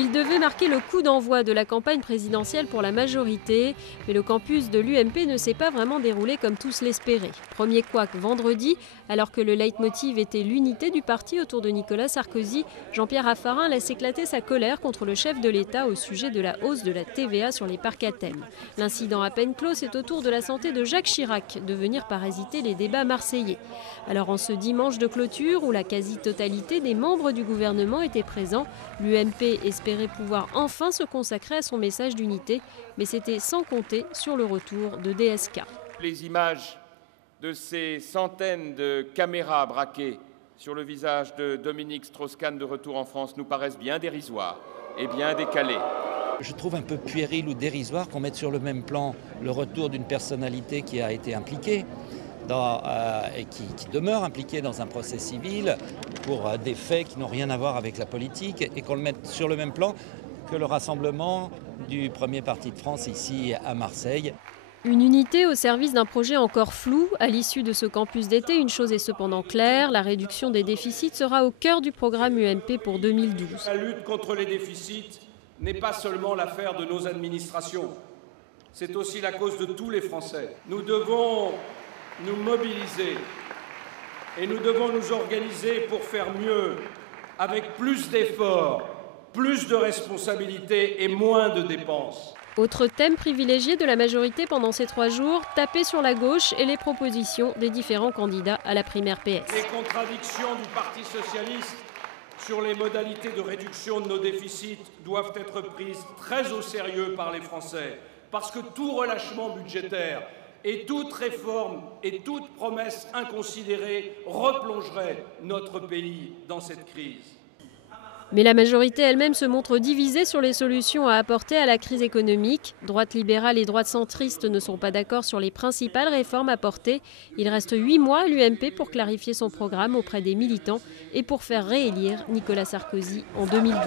Il devait marquer le coup d'envoi de la campagne présidentielle pour la majorité, mais le campus de l'UMP ne s'est pas vraiment déroulé comme tous l'espéraient. Premier couac vendredi, alors que le leitmotiv était l'unité du parti autour de Nicolas Sarkozy, Jean-Pierre Raffarin laisse éclater sa colère contre le chef de l'État au sujet de la hausse de la TVA sur les parcs à thème. L'incident à peine clos, c'est au tour de la santé de Jacques Chirac de venir parasiter les débats marseillais. Alors en ce dimanche de clôture, où la quasi-totalité des membres du gouvernement étaient présents, l'UMP espérait pouvoir enfin se consacrer à son message d'unité, mais c'était sans compter sur le retour de DSK. Les images de ces centaines de caméras braquées sur le visage de Dominique Strauss-Kahn de retour en France nous paraissent bien dérisoires et bien décalées. Je trouve un peu puéril ou dérisoire qu'on mette sur le même plan le retour d'une personnalité qui a été impliquée et qui demeure impliquée dans un procès civil pour des faits qui n'ont rien à voir avec la politique, et qu'on le mette sur le même plan que le rassemblement du premier parti de France ici à Marseille. Une unité au service d'un projet encore flou. À l'issue de ce campus d'été, une chose est cependant claire, la réduction des déficits sera au cœur du programme UMP pour 2012. La lutte contre les déficits n'est pas seulement l'affaire de nos administrations, c'est aussi la cause de tous les Français. Nous devons nous mobiliser et nous devons nous organiser pour faire mieux, avec plus d'efforts, plus de responsabilités et moins de dépenses. Autre thème privilégié de la majorité pendant ces 3 jours, taper sur la gauche et les propositions des différents candidats à la primaire PS. Les contradictions du Parti socialiste sur les modalités de réduction de nos déficits doivent être prises très au sérieux par les Français, parce que tout relâchement budgétaire et toute réforme et toute promesse inconsidérée replongerait notre pays dans cette crise. Mais la majorité elle-même se montre divisée sur les solutions à apporter à la crise économique. Droite libérale et droite centriste ne sont pas d'accord sur les principales réformes apportées. Il reste 8 mois à l'UMP pour clarifier son programme auprès des militants et pour faire réélire Nicolas Sarkozy en 2012.